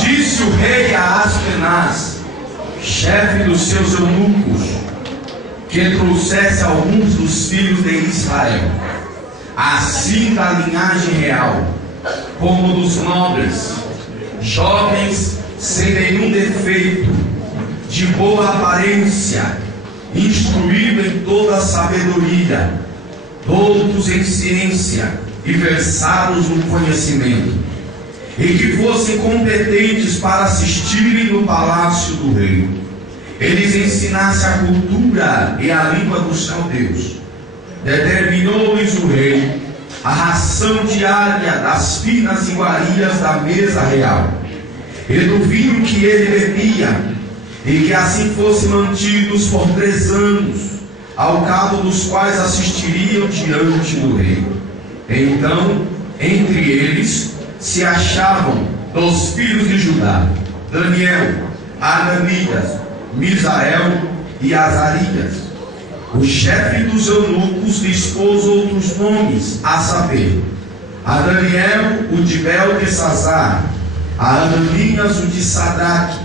Disse o rei a Aspenaz, chefe dos seus eunucos, que trouxesse alguns dos filhos de Israel, assim da linhagem real, como dos nobres, jovens sem nenhum defeito, de boa aparência, instruído em toda a sabedoria, doutos em ciência e versados no conhecimento, e que fossem competentes para assistirem no palácio do rei. Eles ensinassem a cultura e a língua dos caldeus. Determinou-lhes o rei a ração diária das finas iguarias da mesa real, e do vinho que ele bebia, e que assim fossem mantidos por 3 anos, ao cabo dos quais assistiriam diante do rei. Então, entre eles se achavam dos filhos de Judá, Daniel, Ananias, Misael e Azarias. O chefe dos eunucos dispôs outros nomes, a saber, a Daniel, o de Beltesazar, a Ananias, o de Sadraque,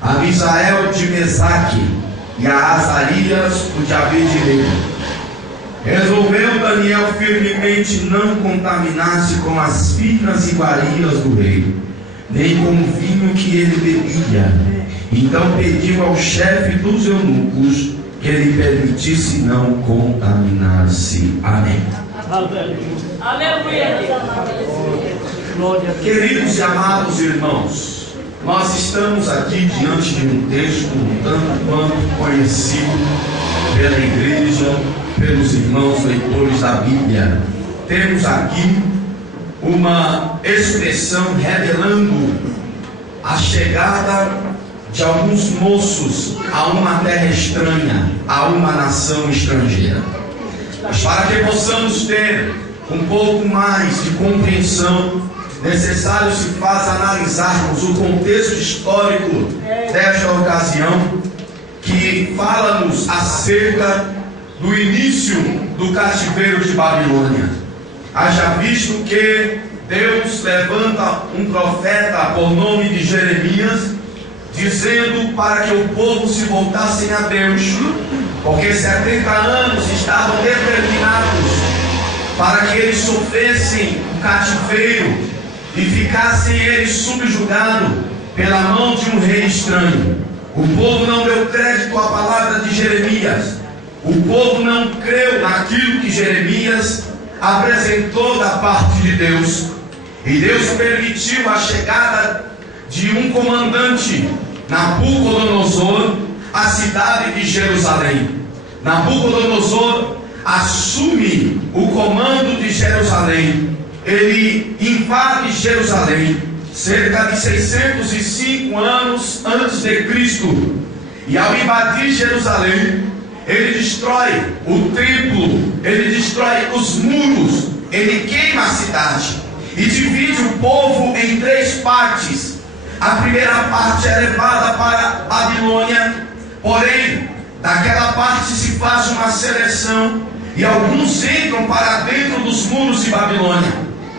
a Misael, o de Mesaque, e a Azarias, o de Abednego. Resolveu Daniel firmemente não contaminar-se com as finas iguarias do rei, nem com o vinho que ele bebia. Então pediu ao chefe dos eunucos que ele permitisse não contaminar-se. Amém. Aleluia. Queridos e amados irmãos, nós estamos aqui diante de um texto tanto quanto conhecido pela igreja, pelos irmãos leitores da Bíblia. Temos aqui uma expressão revelando a chegada de alguns moços a uma terra estranha, a uma nação estrangeira. Mas para que possamos ter um pouco mais de compreensão, necessário se faz analisarmos o contexto histórico desta ocasião, que fala-nos acerca do início do cativeiro de Babilônia. Haja visto que Deus levanta um profeta por nome de Jeremias, dizendo para que o povo se voltasse a Deus, porque 70 anos estavam determinados para que eles sofressem o cativeiro e ficassem eles subjugados pela mão de um rei estranho. O povo não deu crédito à palavra de Jeremias. O povo não creu naquilo que Jeremias apresentou da parte de Deus. E Deus permitiu a chegada de um comandante, Nabucodonosor, à cidade de Jerusalém. Nabucodonosor assume o comando de Jerusalém. Ele invade Jerusalém cerca de 605 anos antes de Cristo. E ao invadir Jerusalém, ele destrói o templo, ele destrói os muros, ele queima a cidade e divide o povo em 3 partes. A primeira parte é levada para Babilônia, porém, daquela parte se faz uma seleção e alguns entram para dentro dos muros de Babilônia.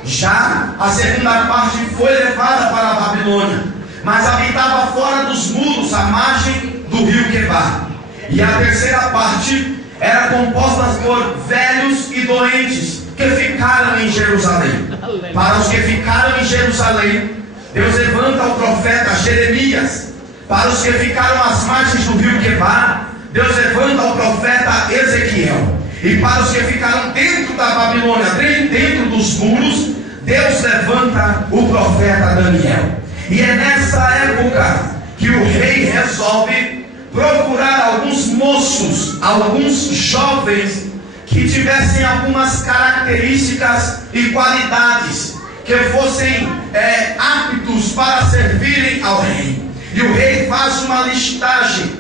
Já a segunda parte foi levada para a Babilônia, mas habitava fora dos muros, à margem do rio Quebar. E a terceira parte era composta por velhos e doentes que ficaram em Jerusalém. Para os que ficaram em Jerusalém, Deus levanta o profeta Jeremias. Para os que ficaram às margens do rio Quebar, Deus levanta o profeta Ezequiel. E para os que ficaram dentro da Babilônia, dentro dos muros, Deus levanta o profeta Daniel. E é nessa época que o rei resolve procurar alguns moços, alguns jovens que tivessem algumas características e qualidades, que fossem aptos para servirem ao rei. E o rei faz uma listagem,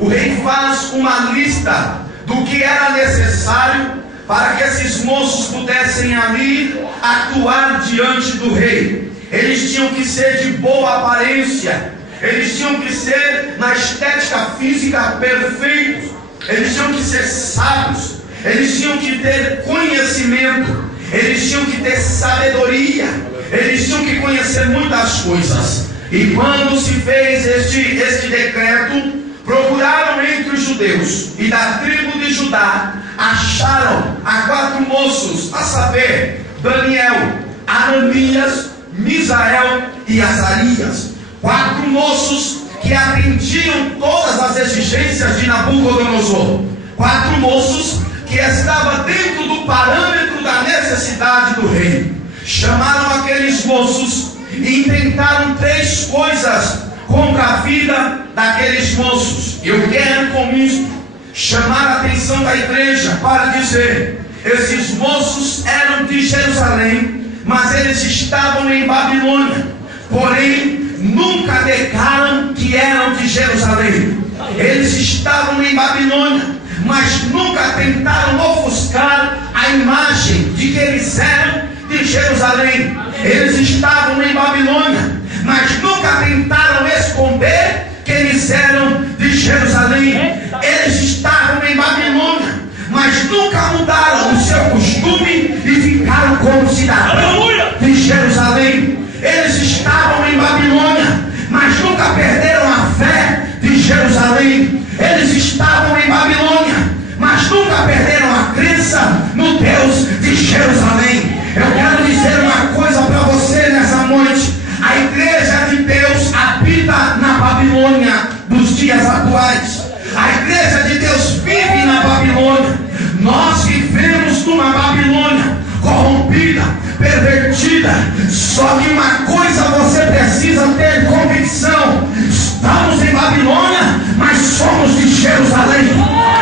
o rei faz uma lista do que era necessário para que esses moços pudessem ali atuar diante do rei. Eles tinham que ser de boa aparência, eles tinham que ser na estética física perfeitos, eles tinham que ser sábios, eles tinham que ter conhecimento, eles tinham que ter sabedoria, eles tinham que conhecer muitas coisas. E quando se fez este decreto, procuraram entre os judeus e da tribo de Judá, acharam a 4 moços, a saber, Daniel, Ananias, Misael e Azarias, 4 moços que atendiam todas as exigências de Nabucodonosor, 4 moços que estavam dentro do parâmetro da necessidade do rei. Chamaram aqueles moços e intentaram 3 coisas contra a vida daqueles moços. Eu quero com isso chamar a atenção da igreja para dizer: esses moços eram de Jerusalém, mas eles estavam em Babilônia, porém nunca negaram que eram de Jerusalém. Eles estavam em Babilônia, mas nunca tentaram ofuscar a imagem de que eles eram de Jerusalém. Eles estavam em Babilônia, mas nunca tentaram esconder que eles eram de Jerusalém. Eles estavam em Babilônia, mas nunca mudaram o seu costume e ficaram como cidadãos de Jerusalém. Eles estavam em Babilônia, mas nunca perderam a fé de Jerusalém. Eles estavam em Babilônia, mas nunca perderam a crença no Deus de Jerusalém. Eu quero dizer uma coisa para você nessa noite: a igreja de Deus habita na Babilônia dos dias atuais. A igreja de Deus vive na Babilônia. Nós vivemos numa Babilônia corrompida, pervertida. Só que uma coisa você precisa ter convicção: estamos em Babilônia, mas somos de Jerusalém.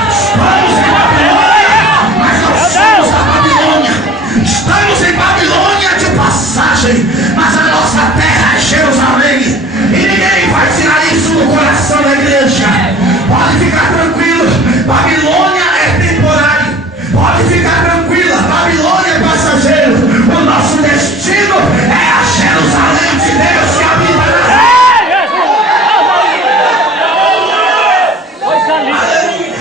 Estamos em Babilônia, mas não somos da Babilônia. Estamos em Babilônia de passagem, mas a nossa terra é Jerusalém. E ninguém vai tirar isso do coração da igreja. Pode ficar tranquilo, Babilônia é temporário. Pode ficar tranquila, Babilônia é passageiro. O nosso destino é a Jerusalém de Deus que habita na terra. Aleluia!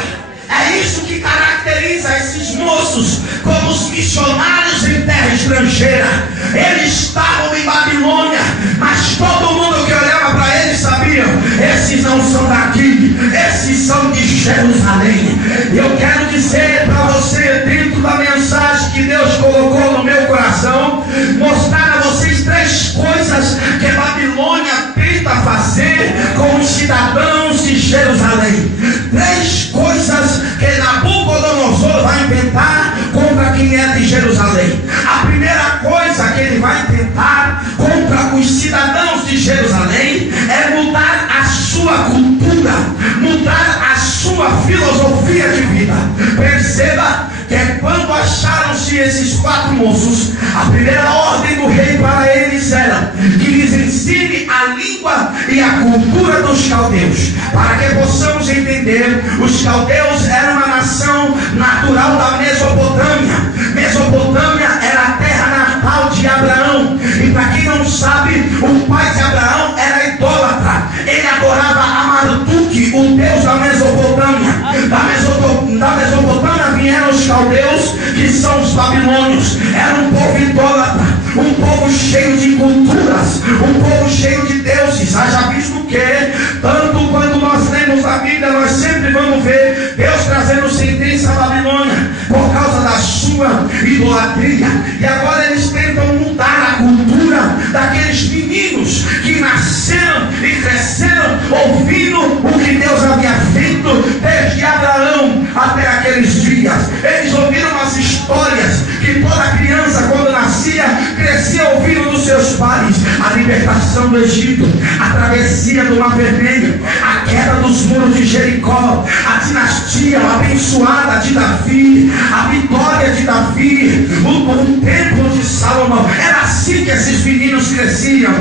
É isso que caracteriza esses moços como os missionários em terra estrangeira. Eles estavam em Babilônia, mas todo mundo que olhava para eles sabia: esses não são daqui, esses são de Jerusalém. Eu quero dizer para você, dentro da mensagem que Deus colocou no meu coração, mostrar a vocês 3 coisas que a Babilônia tenta fazer com os cidadãos de Jerusalém. 3 coisas que Nabucodonosor vai tentar contra quem é de Jerusalém. A primeira coisa que ele vai tentar contra os cidadãos de Jerusalém é mudar a sua cultura, mudar a sua filosofia de vida. Perceba que quando acharam-se esses 4 moços, a primeira ordem do rei para eles era que lhes ensine a língua e a cultura dos caldeus. Para que possamos entender, os caldeus eram uma nação natural da Mesopotâmia. Mesopotâmia era a terra natal de Abraão. E para quem não sabe, o pai de Abraão era idólatra. Ele adorava a Marduk, o deus da Mesopotâmia. Da Mesopotâmia vieram os caldeus, que são os babilônios. Era um povo idólatra, um povo cheio de culturas, um povo cheio de deuses. Haja visto que, tanto quando nós lemos a Bíblia, nós sempre vamos ver Deus trazendo sentença à Babilônia por causa da sua idolatria. E agora eles tentam mudar a cultura daqueles meninos que nasceram e cresceram ouvindo o que Deus havia feito desde Abraão até aqueles dias. Eles ouviram as histórias que toda criança, quando nascia, crescia ouvindo dos seus pais: a libertação do Egito, a travessia do Mar Vermelho, a queda dos muros de Jericó, a dinastia abençoada de Davi, a vitória de Davi, o templo de Salomão. Era assim que esses meninos cresciam,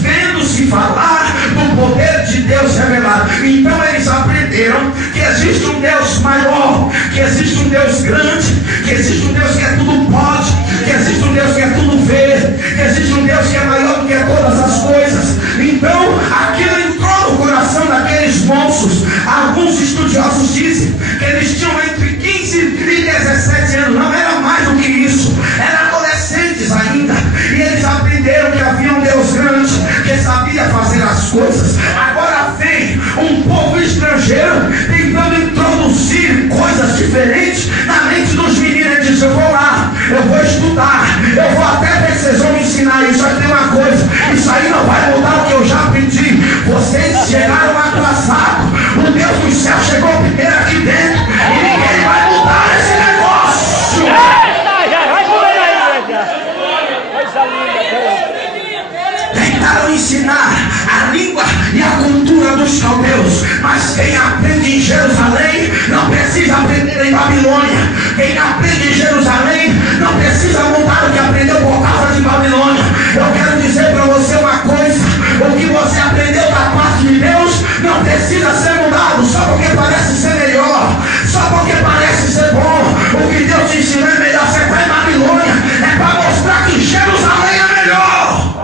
vendo-se falar do poder de Deus revelado. Então eles aprenderam que existe um Deus maior, que existe um Deus grande, que existe um Deus que é tudo pode, que existe um Deus que é tudo vê, que existe um Deus que é maior do que todas as coisas. Então aquilo entrou no coração daqueles moços. Alguns estudiosos dizem que eles tinham entre 15 e 17 anos, não era mais do que isso, eram adolescentes ainda. E eles aprenderam que havia um Deus grande, que sabia fazer as coisas. Agora vem um povo estrangeiro tentando introduzir coisas diferentes na mente dos meninos. Ele diz: eu vou lá, eu vou estudar, eu vou até ver que vocês vão me ensinar isso. Só que tem uma coisa, isso aí não vai mudar o que eu já aprendi. Vocês chegaram atrasados, o Deus do céu chegou primeiro aqui dentro e ninguém vai mudar esse negócio. Tentaram ensinar a língua e a cultura dos caldeus, mas quem aprende em Jerusalém não precisa aprender em Babilônia. Quem aprende em Jerusalém não precisa mudar o que aprendeu por causa de Babilônia. Eu quero dizer para você uma coisa: o que você aprendeu da parte de Deus não precisa ser mudado só porque parece ser melhor, só porque parece ser bom. O que Deus te ensinou é melhor. Você está em Babilônia é para mostrar que Jerusalém é melhor.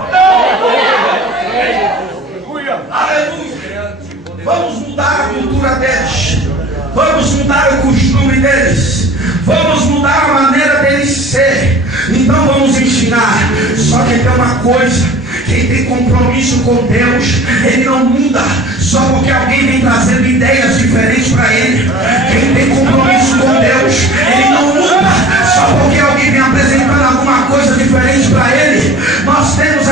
Aleluia. Vamos mudar a cultura deles, vamos mudar o costume deles, vamos mudar a maneira deles ser. Então vamos ensinar. Só que tem uma coisa: quem tem compromisso com Deus, ele não muda só porque alguém vem trazendo ideias diferentes para ele. Quem tem compromisso com Deus, ele não muda só porque alguém vem apresentando alguma coisa diferente para ele. Nós temos